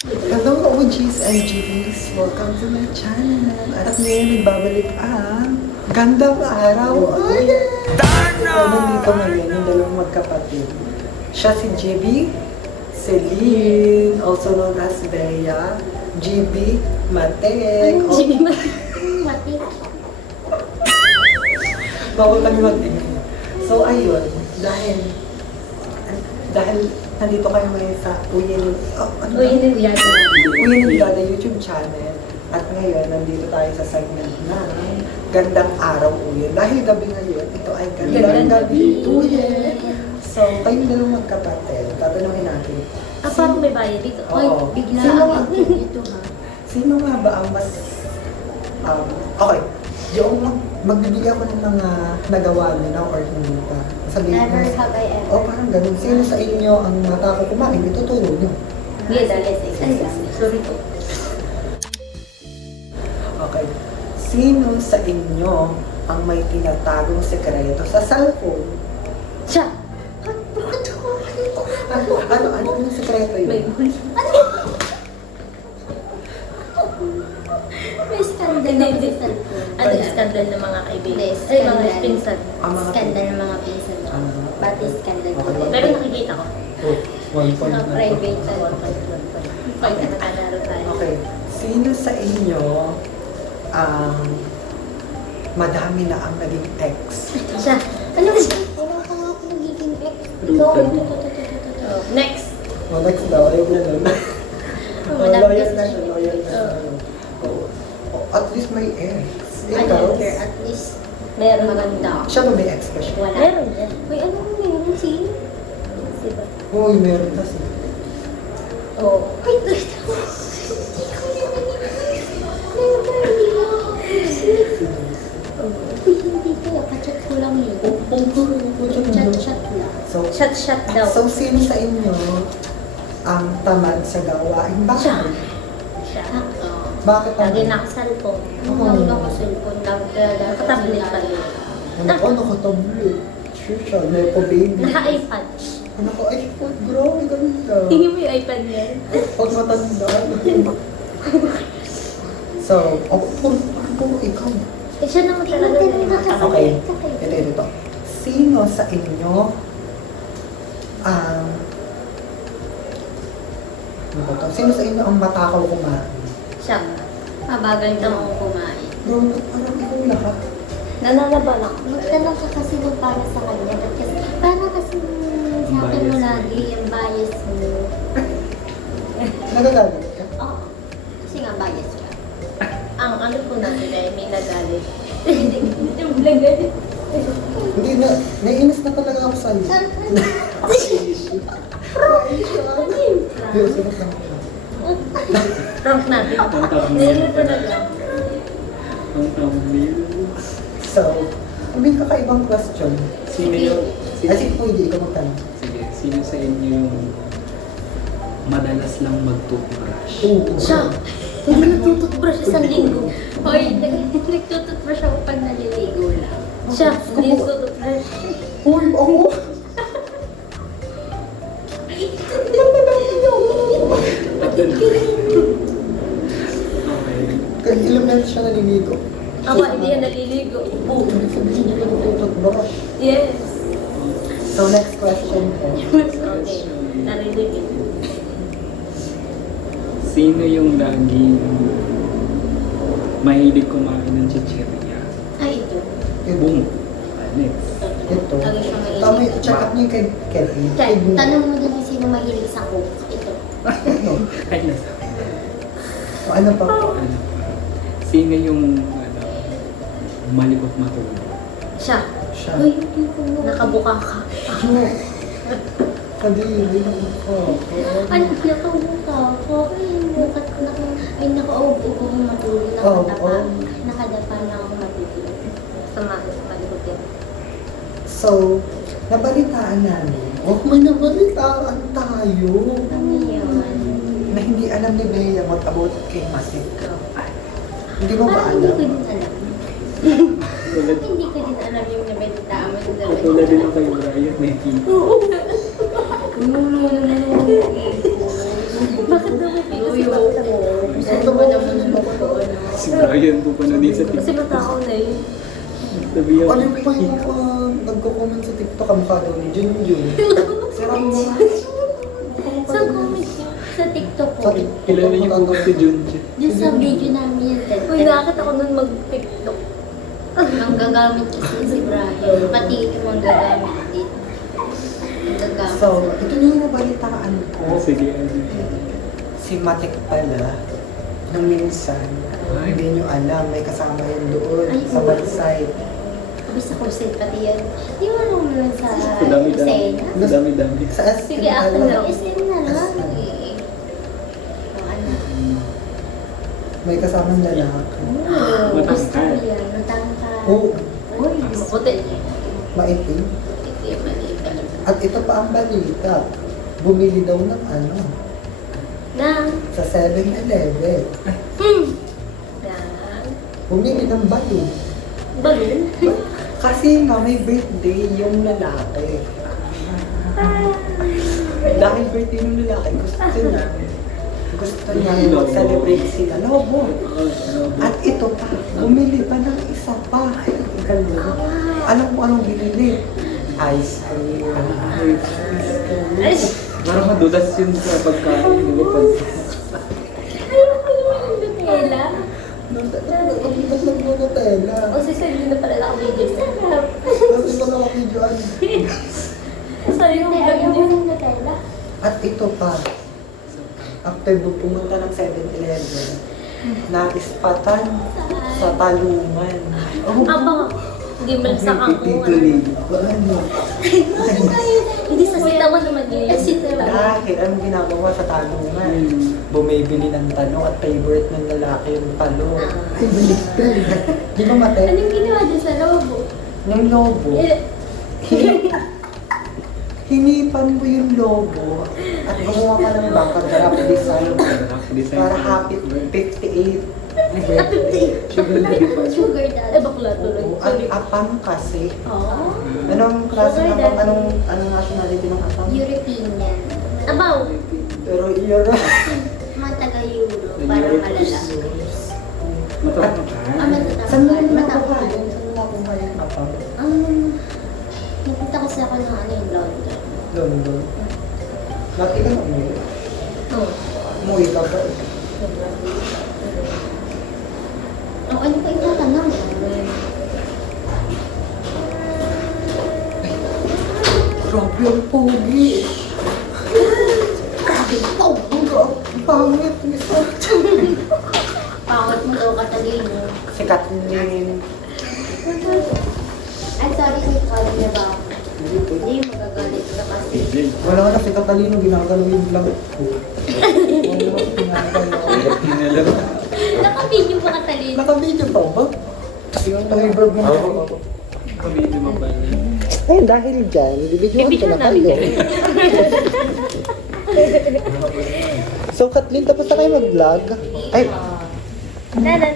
Hello OGs and GBs! Welcome to my channel! At ngayon nagbabalik ang gandang araw! Oh, yeah! So, nandito ngayon yung dalawang magkapatid. Siya si GB, Celine, also known as Bea, GB, Matek. GB Matek. Bawal kami mag-ingay. So, ayun, dahil nandito kayo ngayon sa Uyin Yada YouTube channel. At ngayon, nandito tayo sa segment ng Gandang Araw Uyin. Dahil gabi ngayon, ito ay Gandang Gabi Uyin. So, kayong dalawang magkapatid, tatanungin natin. Parang may bayad dito. Oo. Ay, bigla Sino ang nga? dito ha. Sino nga ba ang mas... okay, yung magbibigay ako ng mga nagawa niyo na or hindi pa. Sabihin Never mo, have I ever. parang ganun. Sino sa inyo ang mata ko kumain? Ituturo niyo. Yes, sorry po. Okay. Sino sa inyo ang may tinatagong sekreto sa cellphone? Siya. Ano yung sekreto May yun? huli. May scandal na sa cellphone. Ano yung scandal ng mga kaibigan? Yes, Ay, mga scandal. pinsan. Scandal ng mga pinsan. Pati scandal ko. Okay. Pero nakikita ko. One point Mga na to. private. Pag nakalaro tayo. Okay. Sino sa inyo ang madami na ang naging ex? Siya. Ano siya? Wala ka nga akong nagiging ex. Oh, next. Next daw, ayaw na nun. Madami Loyal na kasi siya, loyal na siya. At least may ex. I Ikaw? don't care. At least, Meron. maganda. Siya ba may ex ka siya? Wala. Meron yan. May ano meron si? Diba? Uy, meron kasi. Oo. Wait, wait. Hindi ko naman never, hindi lang ako sweet. Uy, hindi kaya. Kachat ko lang yun. Chat lang. So, Shot daw. so sino sa inyo ang tamad sa gawaing bahay? Siya. Bakit Lagi tamad? naka-cellphone. Ang lang ako cellphone. Nakatablet pa rin. Ako, nakatablet. Sure siya, nepo baby. Naka-iPad. Ano ko, ay, food, grabe, ganda. Tingin mo yung iPad niya. Pag matanda. So, puro ikaw. Eh, siya naman talaga yung nakatablet. Okay, ito. Sino sa inyo ang ano ba to? Sino sa inyo ang matakaw kumain? Siya. Mabagal daw ako kumain. Bro, parang ikaw lahat. Nananaban ako. Magtanong ka kasi mo para sa kanya. Kasi, para kasi sa akin mo lagi yung bias mo. Nagagalit ka? Oo. Kasi nga bias ka. Ang ano po natin ay may nagalit. Yung nagalit. Hindi na, naiinis na talaga ako sa'yo. Prank natin. Hindi talaga. So, may kakaibang question. Sino yung... Kasi po hindi ikaw magtanong. Sige, sino sa inyo yung madalas lang mag-toothbrush? Oo. Siya. Hindi nagtututbrush isang linggo. Hoy, nagtututbrush ako pag naliligo lang. Siya. Hindi nagtututbrush. Uy, ako! Okay. Kaya ilang beses siya naliligo. Ako hindi yan naliligo. Oo, hindi sabihin niyo yung toothbrush. Yes. So, next question po. Okay. Narinig eh. Sino yung laging mahilig kumain ng chichirya? Ay, ito. Boom. Next. Ito. Lagi siyang mahilig. Tama, check up niyo yung kay Kelly. Tanong mo din sino mahilig sa coke. Ito. Ito. Ay, nasa. O, ano pa po? Ano pa? Sino yung malikot matulog? Siya. Siya. Hoy, hindi ko mo. Nakabuka ka. Ano? Kadiri. Ako. Ano, nakabuka ako. Ay, bukat ko na kung... Ay, nakaupo ko kung matulog. Oo, Nakadapa. oo. Nakadapa na ako matulog. Sama sa palikot yan. So, nabalitaan namin. Oh, may nabalitaan tayo. Ano yun? Na hindi alam ni Bea what about kay Masik. Hindi mo ba Parang hindi alam? ko din alam. Tulad, Hindi ko din alam yung nabalitaan mo. tulad din ako kay Brian, may Bakit daw may pilos Brian po pa na din sa Kasi TikTok. matakaw na yun. Sabi Ano yan. pa yung nagko-comment sa TikTok ang mukha daw ni Junjun? Sarang mo. Sa comment niyo, sa TikTok Sa ko. TikTok. Kilala niyo po si Junjun. Yung sa video namin yan. Uy, nakakita ko nun mag-TikTok. Ang gagamit kasi si Brian. Pati yung mga gagamit din. Ang gagamit. So, ito na yung nabalitaan ko. Sige, ano. Si Matek pala, nung minsan, hindi nyo alam, may kasama yun doon Ay, sa oo. website. Sabi sa kurset pati yan. Di mo alam naman sa Dami-dami. Kusena? Dami-dami. Sa SM Sige, ako na lang. SM na lang eh. O ano? may kasamang lalaki. Oh, Matangkad. gusto ko yan. Matangkad. Oo, Uy, Maputi. maitim. At ito pa ang balita. Bumili daw ng ano, Na. sa 7-Eleven. Na. Bumili ng balon. Balloon. Kasi nga may birthday yung lalaki. Dahil birthday ng lalaki, gusto niya mag-celebrate sila. Lobo. At ito pa, bumili pa ng isa pa. Ganun. Alam mo anong binili? Ice cream. Ay, Parang madulas yun sa pagkain. Di ba? ayoko yung Nutella. Ba't nag-Nutella? O si Celine na pala naka-video. Sarap. Ba't iba na makidyoan? Sorry yung vlog Ayaw mo niyo. ng Nutella? At ito pa, after pumunta ng 7-Eleven, naispatan sa talungan. Abang. Hindi malsa ka mo. Ano? Hindi sa sita mo naman yun. Sita lang. Dahil anong ginagawa sa talungan? Bumibili ng talong at favorite ng lalaki yung talong. Ay, baliktad. Di ba mate? Anong ginawa dyan sa lobo? Yung lobo, hinipan mo yung lobo at gumawa ka ng backdrop design para happy 58 birthday. Sugar daddy. Eh, bakla tuloy. Oo, at apam kasi. Oo. Anong klase ng Sugar daddy. anong nationality ng apam? European yan. Abaw. Pero you're Mga taga-Euro. Parang malala. Matapang Saan mo Matatangkad. nakuha Matangkad. yun? Saan mo nakuha yung apam? Nakita kasi ako ng ano yung London. London. Lati ka na umuwi. Oo. Umuwi ka ba? Oh, ano pa itatanong? Grabe ang pogi. Grabe ang pogi. Ang pangit. Pangit mo daw katalino. Si Kathleen. Ay, sorry, Nicole, na ba ako? Hindi, magagalit ka kasi. Wala ka na si Catalino, ginagalaw yung vlog ko. Wala na si ginagalaw. Naka-video pa katalin. Naka-video pa ba? Yung reverb mo. Kami yung mabala. Eh, dahil dyan, bibidyohan ko na kayo. So, Kathleen, tapos na kayo mag-vlog?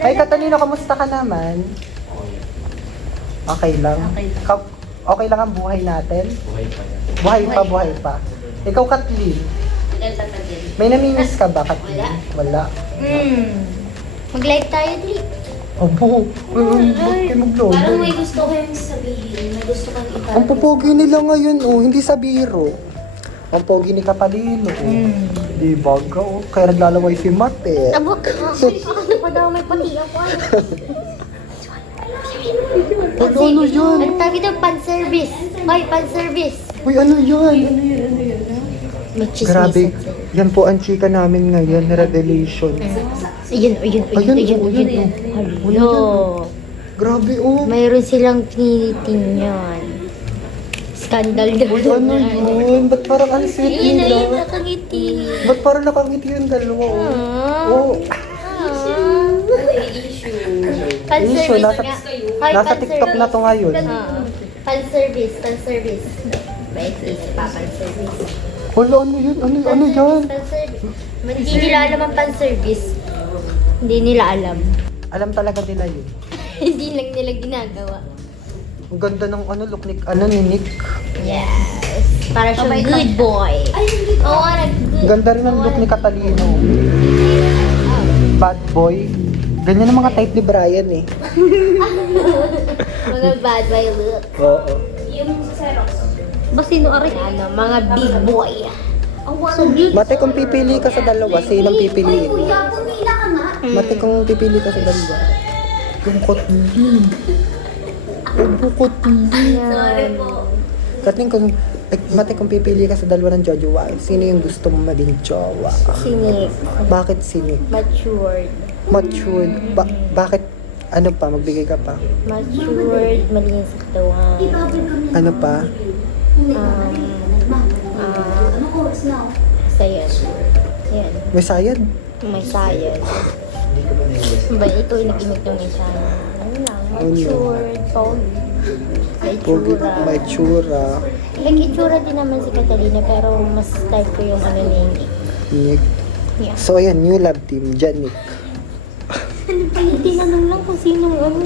Ay, Catalino, kamusta ka naman? Okay lang. Okay lang ang buhay natin? Buhay pa yan. Buhay pa. Ikaw, Kathleen, Delta pa din. may namimiss ka ba, Kathleen? Wala. Mag-live tayo, Dri. Opo, ba't kayo mag-vlog? Parang may gusto ko yung sabihin. May gusto kang iparating. Ang popogi nila ngayon, hindi sa biro. Ang pogi ni Kapalino. Di ba, kaya naglalaway si Matt eh. Tabok ka. Ano pa daw, may pati ako. Ano yun? Ang tawag ito, pan-service. Ay, pan-service. Uy, ano yun? May chismis. Grabe, yan po ang chika namin ngayon, revelation. Ayun. Ayan. Hello. Grabe, oh. Mayroon silang pinitin yan. Scandal daw. Uy, ano yun? Ba't parang ang sweet Ayun na yun, nila? nakangiti. Ba't parang nakangiti yung dalawa, oh? Oh, issue, nasa TikTok na to ngayon. Pan-service. Wait, pa pan-service. Wala, ano yun? Ano yan? Pan-service. Hindi nila alam ang pan-service. Hindi nila alam. Alam talaga nila yun. Hindi lang nila ginagawa. Ang ganda ng look ni Nick. Yes. Para siyang good boy. Oo, Ang ganda rin ng look ni Catalino. Bad boy. Ganyan ang mga type ni Brian eh. Mga bad boy look. Oo. Yung sa Xerox. Ba sino ari? Ano, mga big boy. Ang so big. Mate, kung pipili ka sa dalawa, sinong pipiliin? Kuya, pumila ka nga. Mate, kung pipili ka sa dalawa. Yung Kathleen. Obo, Kathleen. Sorry po. Kathleen, Mate, kung pipili ka sa dalawa ng jojowa, sino yung gusto mo maging jowa? Sinik. Bakit sinik? Matured. Matured. Bakit? Ano pa? Magbigay ka pa? Matured. Malinis sa katawan. Ano pa? Sayan. Ayan. May sayad? May sayan. Ba, ito inag-imit yung may sayan. Ano lang, matured. Pogi. May Pogi, tsura. may tsura. Like, itsura din naman si Catalina, pero mas type ko yung ano ni Nick. Nick. Yeah. So, ayan, new love team, Janik. Tinanong lang kung sinong ano.